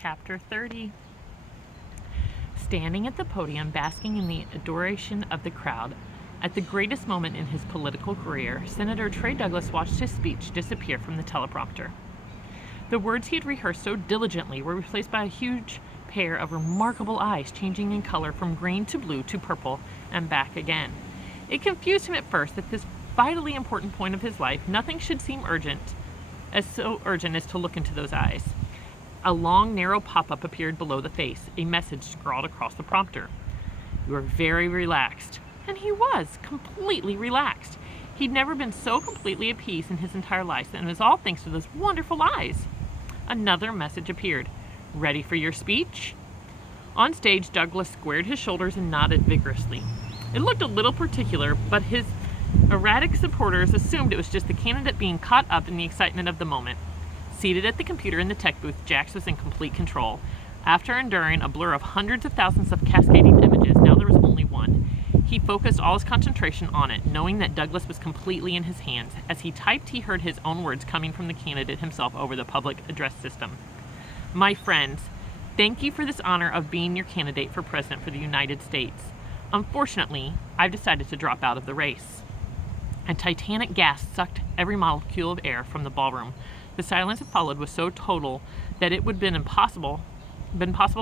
Chapter 30. Standing at the podium, basking in the adoration of the crowd, at the greatest moment in his political career, Senator Trey Douglas watched his speech disappear from the teleprompter. The words he had rehearsed so diligently were replaced by a huge pair of remarkable eyes, changing in color from green to blue to purple and back again. It confused him at first that this vitally important point of his life, nothing should seem so urgent as to look into those eyes. A long, narrow pop-up appeared below the face, a message scrawled across the prompter. "You are very relaxed." And he was completely relaxed. He'd never been so completely at peace in his entire life, and it was all thanks to those wonderful eyes. Another message appeared. "Ready for your speech?" On stage, Douglas squared his shoulders and nodded vigorously. It looked a little particular, but his erratic supporters assumed it was just the candidate being caught up in the excitement of the moment. Seated at the computer in the tech booth, Jax was in complete control. After enduring a blur of hundreds of thousands of cascading images, now there was only one. He focused all his concentration on it, knowing that Douglas was completely in his hands. As he typed, he heard his own words coming from the candidate himself over the public address system. "My friends, thank you for this honor of being your candidate for president for the United States. Unfortunately, I've decided to drop out of the race." A titanic gasp sucked every molecule of air from the ballroom. The silence that followed was so total that it would have been possible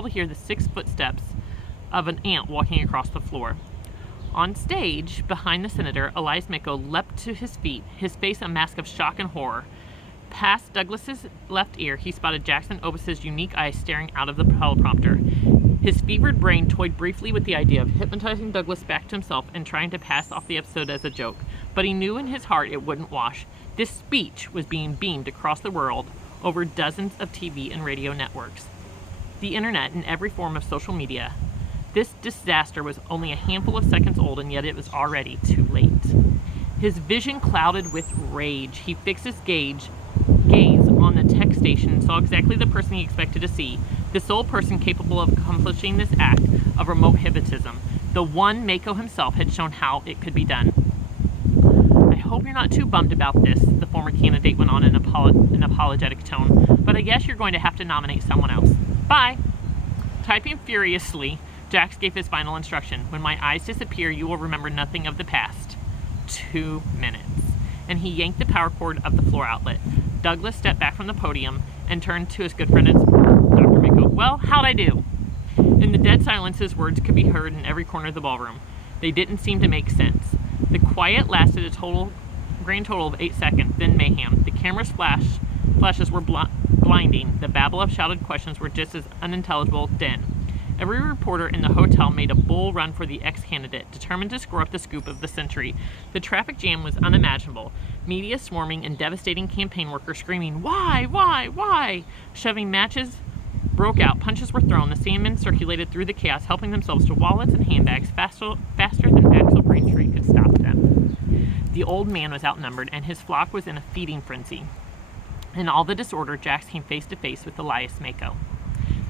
to hear the 6 footsteps of an ant walking across the floor. On stage, behind the senator, Elias Miko leapt to his feet, his face a mask of shock and horror. Past Douglas's left ear, he spotted Jackson Opus's unique eyes staring out of the teleprompter. His fevered brain toyed briefly with the idea of hypnotizing Douglas back to himself and trying to pass off the episode as a joke, but he knew in his heart it wouldn't wash. This speech was being beamed across the world over dozens of TV and radio networks, the internet, and every form of social media. This disaster was only a handful of seconds old, and yet it was already too late. His vision clouded with rage. He fixed his gaze on the tech station and saw exactly the person he expected to see, the sole person capable of accomplishing this act of remote hypnotism. The one Mako himself had shown how it could be done. "I hope you're not too bummed about this," the former candidate went on in an apologetic tone, "but I guess you're going to have to nominate someone else. Bye." Typing furiously, Jax gave his final instruction. "When my eyes disappear, you will remember nothing of the past." 2 minutes. And he yanked the power cord of the floor outlet. Douglas stepped back from the podium and turned to his good friend and supporter, Dr. Miko. "Well, how'd I do?" In the dead silence, his words could be heard in every corner of the ballroom. They didn't seem to make sense. The quiet lasted a grand total of 8 seconds, then mayhem. The camera's flashes were blinding. The babble of shouted questions were just as unintelligible then. Every reporter in the hotel made a bull run for the ex-candidate, determined to score up the scoop of the century. The traffic jam was unimaginable. Media swarming and devastating campaign workers screaming, why? Shoving matches broke out. Punches were thrown. The sandmen circulated through the chaos, helping themselves to wallets and handbags faster than Axel Braintree could stop them. The old man was outnumbered, and his flock was in a feeding frenzy. In all the disorder, Jax came face to face with Elias Mako.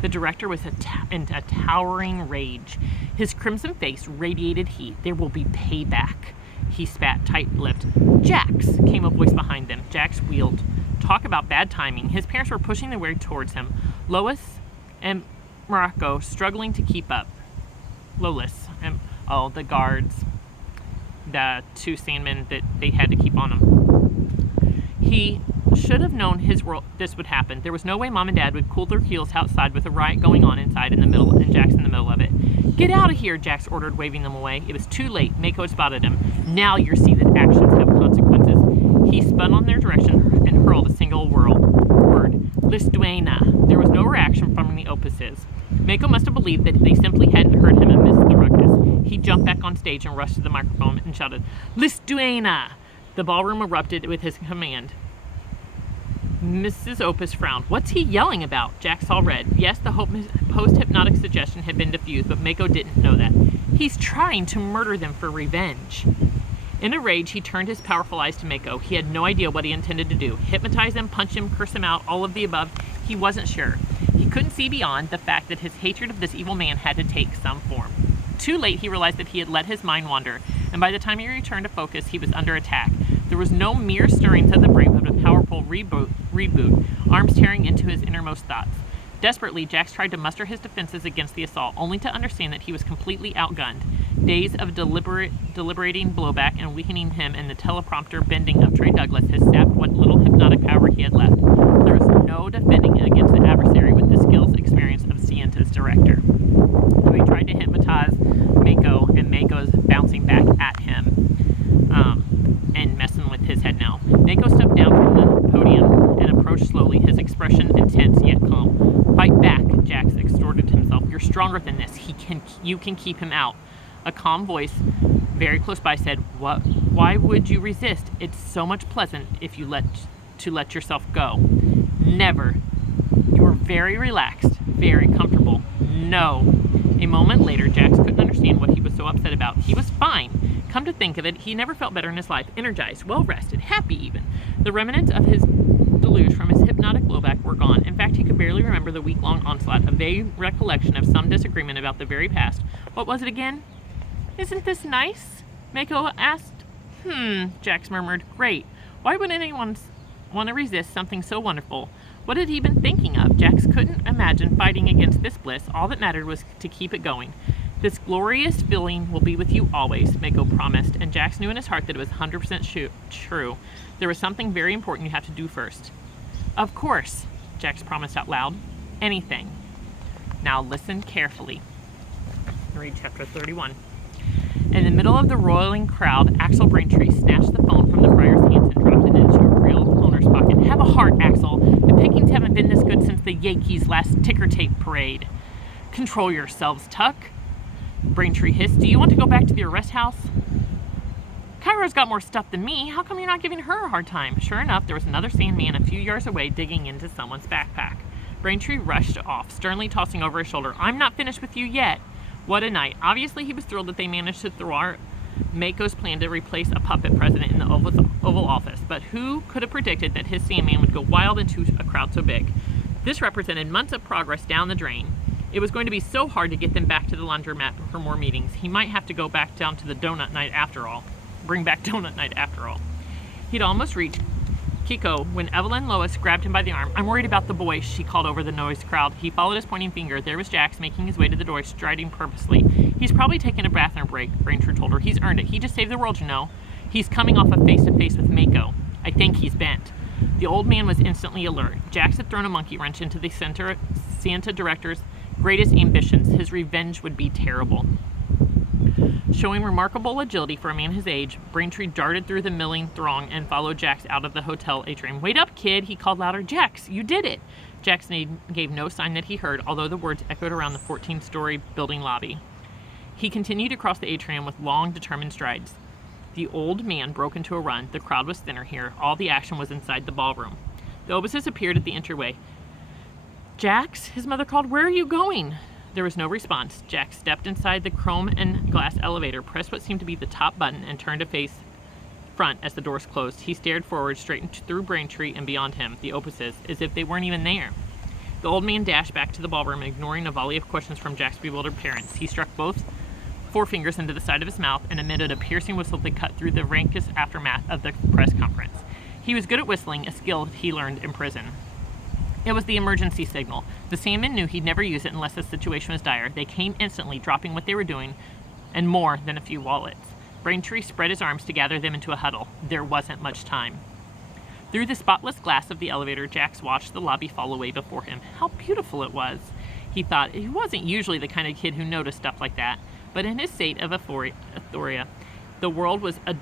The director was in a towering rage. His crimson face radiated heat. "There will be payback," he spat, tight-lipped. "Jax!" came a voice behind them. Jax wheeled. Talk about bad timing. His parents were pushing their way towards him. Lois and Morocco struggling to keep up. Lolis and, the guards, the 2 sandmen that they had to keep on him. He should have known this would happen. There was no way Mom and Dad would cool their heels outside with a riot going on inside and Jax in the middle of it. "Get out of here," Jax ordered, waving them away. It was too late. Mako had spotted him. "Now you see that actions have consequences." He spun on their direction and hurled a single word. "Listuena." There was no reaction from the Opuses. Mako must have believed that they simply hadn't heard him and missed the ruckus. He jumped back on stage and rushed to the microphone and shouted, "Listuena!" The ballroom erupted with his command. Mrs. Opus frowned. What's he yelling about? Jax saw red. Yes, the post-hypnotic suggestion had been diffused, but Mako didn't know that. He's trying to murder them for revenge. In a rage, he turned his powerful eyes to Mako. He had no idea what he intended to do. Hypnotize him, punch him, curse him out, all of the above. He wasn't sure. He couldn't see beyond the fact that his hatred of this evil man had to take some form. Too late, he realized that he had let his mind wander, and by the time he returned to focus, he was under attack. There was no mere stirrings of the brain, but a powerful reboot, arms tearing into his innermost thoughts. Desperately, Jax tried to muster his defenses against the assault, only to understand that he was completely outgunned. Days of deliberating blowback and weakening him and the teleprompter bending of Trey Douglas had sapped what little hypnotic power he had left. There was no defending against the adversary with the skills experience of Sienta's director. So he tried to hypnotize Mako, and Mako's bouncing back at him and messing with his head now. Mako stepped down from the podium and approached slowly, his expression intense yet calm. "Fight back," Jax extorted himself. "You're stronger than this. You can keep him out." A calm voice very close by said, "Why would you resist? It's so much pleasant if you let yourself go." "Never. You were very relaxed, very comfortable." "No." A moment later, Jax couldn't understand what he was so upset about. He was fine. Come to think of it, he never felt better in his life. Energized, well-rested, happy even. The remnants of his deluge from his hypnotic blowback were gone. In fact, he could barely remember the week-long onslaught, a vague recollection of some disagreement about the very past. What was it again? "Isn't this nice?" Mako asked. Jax murmured. "Great. Why would anyone want to resist something so wonderful?" What had he been thinking of? Jax couldn't imagine fighting against this bliss. All that mattered was to keep it going. "This glorious feeling will be with you always," Mako promised, and Jax knew in his heart that it was 100% true. There was something very important you have to do first. "Of course," Jax promised out loud. "Anything." Now listen carefully. Read chapter 31. In the middle of the roiling crowd, Axel Braintree snatched the phone from the friar's hands and dropped it into a real owner's pocket. "Have a heart, Axel. The pickings haven't been this good since the Yankees' last ticker tape parade." "Control yourselves, Tuck," Braintree hissed. "Do you want to go back to the arrest house?" "Kyra's got more stuff than me. How come you're not giving her a hard time?" Sure enough, there was another Sandman a few yards away digging into someone's backpack. Braintree rushed off, sternly tossing over his shoulder, "I'm not finished with you yet." What a night. Obviously, he was thrilled that they managed to thwart Mako's plan to replace a puppet president in the Oval Office. But who could have predicted that his Sandman would go wild into a crowd so big? This represented months of progress down the drain. It was going to be so hard to get them back to the laundromat for more meetings. He might have to go back down to the donut night after all. Bring back donut night after all. He'd almost reached Kiko when Evelyn Lois grabbed him by the arm. "I'm worried about the boy," she called over the noised crowd. He followed his pointing finger. There was Jax making his way to the door, striding purposely. "He's probably taking a bathroom break," Braintree told her. "He's earned it. He just saved the world, you know. He's coming off a face-to-face with Mako. I think he's bent." The old man was instantly alert. Jax had thrown a monkey wrench into the Santa director's greatest ambitions. His revenge would be terrible. Showing remarkable agility for a man his age, Braintree darted through the milling throng and followed Jax out of the hotel atrium. "Wait up, kid," he called louder. "Jax, you did it!" Jax gave no sign that he heard, although the words echoed around the 14-story building lobby. He continued across the atrium with long, determined strides. The old man broke into a run. The crowd was thinner here. All the action was inside the ballroom. The Obuses appeared at the entryway. "Jax," his mother called, "where are you going?" There was no response. Jax stepped inside the chrome and glass elevator, pressed what seemed to be the top button, and turned to face front as the doors closed. He stared forward, straight through Braintree and beyond him, the Obuses, as if they weren't even there. The old man dashed back to the ballroom, ignoring a volley of questions from Jack's bewildered parents. He struck both forefingers into the side of his mouth and emitted a piercing whistle that cut through the rankest aftermath of the press conference. He was good at whistling, a skill he learned in prison. It was the emergency signal. The Sandman knew he'd never use it unless the situation was dire. They came instantly, dropping what they were doing, and more than a few wallets. Braintree spread his arms to gather them into a huddle. There wasn't much time. Through the spotless glass of the elevator, Jax watched the lobby fall away before him. How beautiful it was, he thought. He wasn't usually the kind of kid who noticed stuff like that, but in his state of euphoria, the world was a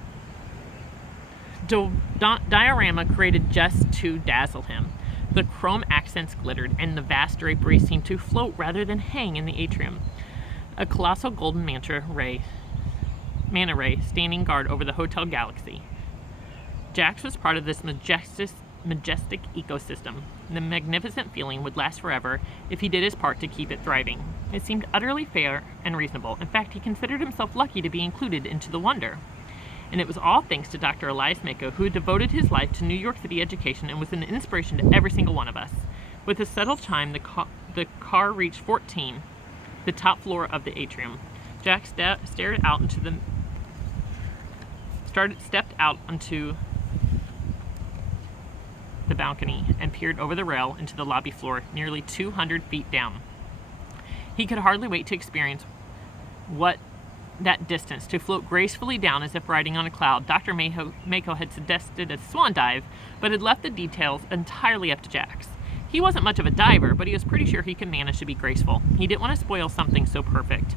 diorama created just to dazzle him. The chrome accents glittered, and the vast drapery seemed to float rather than hang in the atrium. A colossal golden manta ray standing guard over the hotel galaxy. Jax was part of this majestic ecosystem. The magnificent feeling would last forever if he did his part to keep it thriving. It seemed utterly fair and reasonable. In fact, he considered himself lucky to be included into the wonder. And it was all thanks to Dr. Elias Mako, who devoted his life to New York City education and was an inspiration to every single one of us. With a settled chime, the car reached 14, the top floor of the atrium. Jack stepped out onto the the balcony and peered over the rail into the lobby floor, nearly 200 feet down. He could hardly wait to experience that distance, to float gracefully down as if riding on a cloud. Dr. Mako had suggested a swan dive, but had left the details entirely up to Jax. He wasn't much of a diver, but he was pretty sure he could manage to be graceful. He didn't want to spoil something so perfect.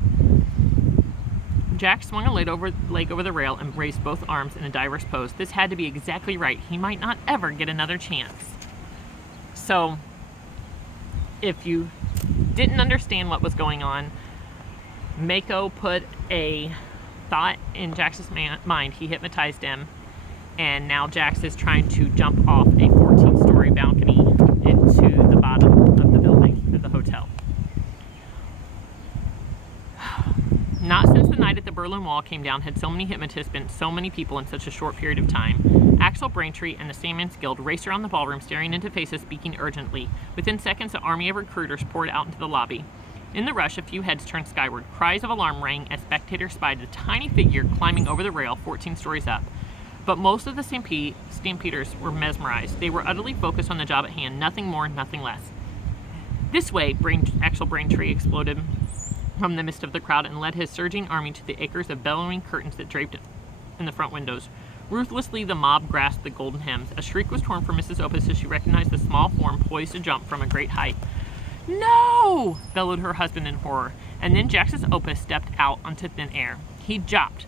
Jax swung a leg over the rail and raised both arms in a diver's pose. This had to be exactly right. He might not ever get another chance. So, if you didn't understand what was going on, Mako put a thought in Jax's mind. He hypnotized him, and now Jax is trying to jump off a 14-story balcony into the bottom of the building of the hotel. Not since the night at the Berlin Wall came down had so many hypnotists been so many people in such a short period of time. Axel Braintree and the Sandman's Guild raced around the ballroom, staring into faces, speaking urgently. Within seconds, an army of recruiters poured out into the lobby. In the rush, a few heads turned skyward. Cries of alarm rang as spectators spied a tiny figure climbing over the rail 14 stories up. But most of the stampeders were mesmerized. They were utterly focused on the job at hand, nothing more, nothing less. This way, Axel Braintree exploded from the midst of the crowd and led his surging army to the acres of bellowing curtains that draped in the front windows. Ruthlessly, the mob grasped the golden hems. A shriek was torn from Mrs. Opus as she recognized the small form poised to jump from a great height. "No!" bellowed her husband in horror, and then Jax's Opus stepped out onto thin air. He dropped,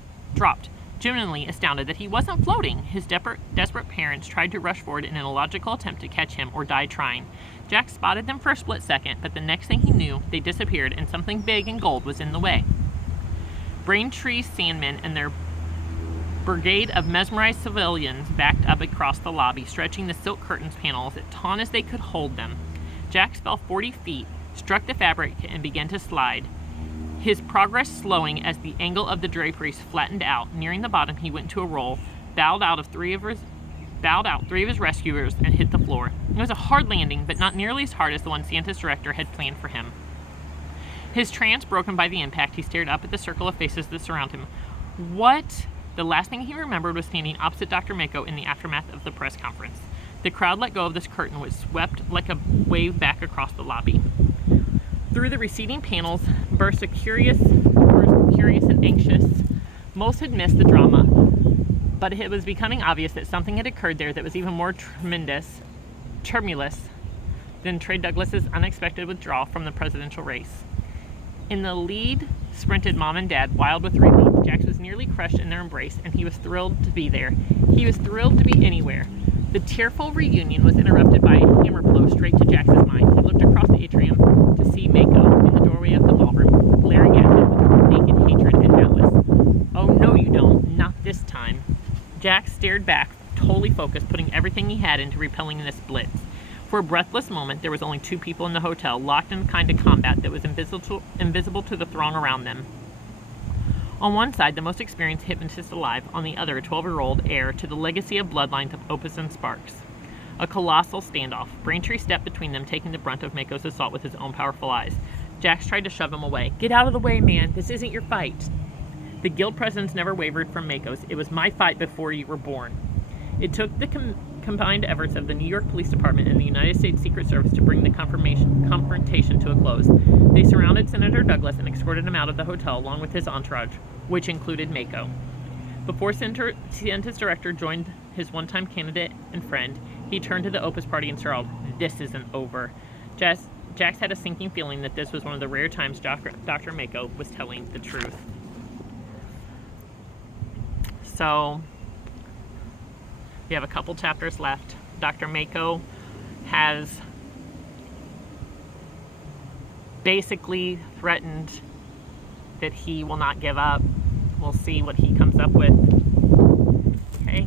genuinely astounded that he wasn't floating. His desperate parents tried to rush forward in an illogical attempt to catch him or die trying. Jax spotted them for a split second, but the next thing he knew, they disappeared and something big and gold was in the way. Braintree's Sandmen and their brigade of mesmerized civilians backed up across the lobby, stretching the silk curtains panels as taut as they could hold them. Jax fell 40 feet, struck the fabric, and began to slide, his progress slowing as the angle of the draperies flattened out. Nearing the bottom, he went to a roll, bowed out three of his rescuers, and hit the floor. It was a hard landing, but not nearly as hard as the one Santa's director had planned for him. His trance broken by the impact, he stared up at the circle of faces that surrounded him. The last thing he remembered was standing opposite Dr. Mako in the aftermath of the press conference. The crowd let go of this curtain, which swept like a wave back across the lobby. Through the receding panels burst curious and anxious. Most had missed the drama, but it was becoming obvious that something had occurred there that was even more tremulous than Trey Douglas's unexpected withdrawal from the presidential race. In the lead sprinted Mom and Dad, wild with relief. Jax was nearly crushed in their embrace, and he was thrilled to be there. He was thrilled to be anywhere. The tearful reunion was interrupted by a hammer blow straight to Jax's mind. He looked across the atrium to see Mako in the doorway of the ballroom, glaring at him with naked hatred and malice. "Oh, no you don't. Not this time." Jax stared back, totally focused, putting everything he had into repelling this blitz. For a breathless moment, there was only two people in the hotel, locked in a kind of combat that was invisible to the throng around them. On one side, the most experienced hypnotist alive, on the other, a 12-year-old heir to the legacy of bloodlines of Opus and Sparks. A colossal standoff. Braintree stepped between them, taking the brunt of Mako's assault with his own powerful eyes. Jax tried to shove him away. "Get out of the way, man. This isn't your fight." The guild presidents never wavered from Mako's. "It was my fight before you were born." It took the combined efforts of the New York Police Department and the United States Secret Service to bring the confrontation to a close. They surrounded Senator Douglas and escorted him out of the hotel along with his entourage, which included Mako. Before Santa's director joined his one-time candidate and friend, he turned to the Opus Party and snarled, "This isn't over." Jax had a sinking feeling that this was one of the rare times Dr. Mako was telling the truth. So, we have a couple chapters left. Dr. Mako has basically threatened that he will not give up. We'll see what he comes up with. Okay.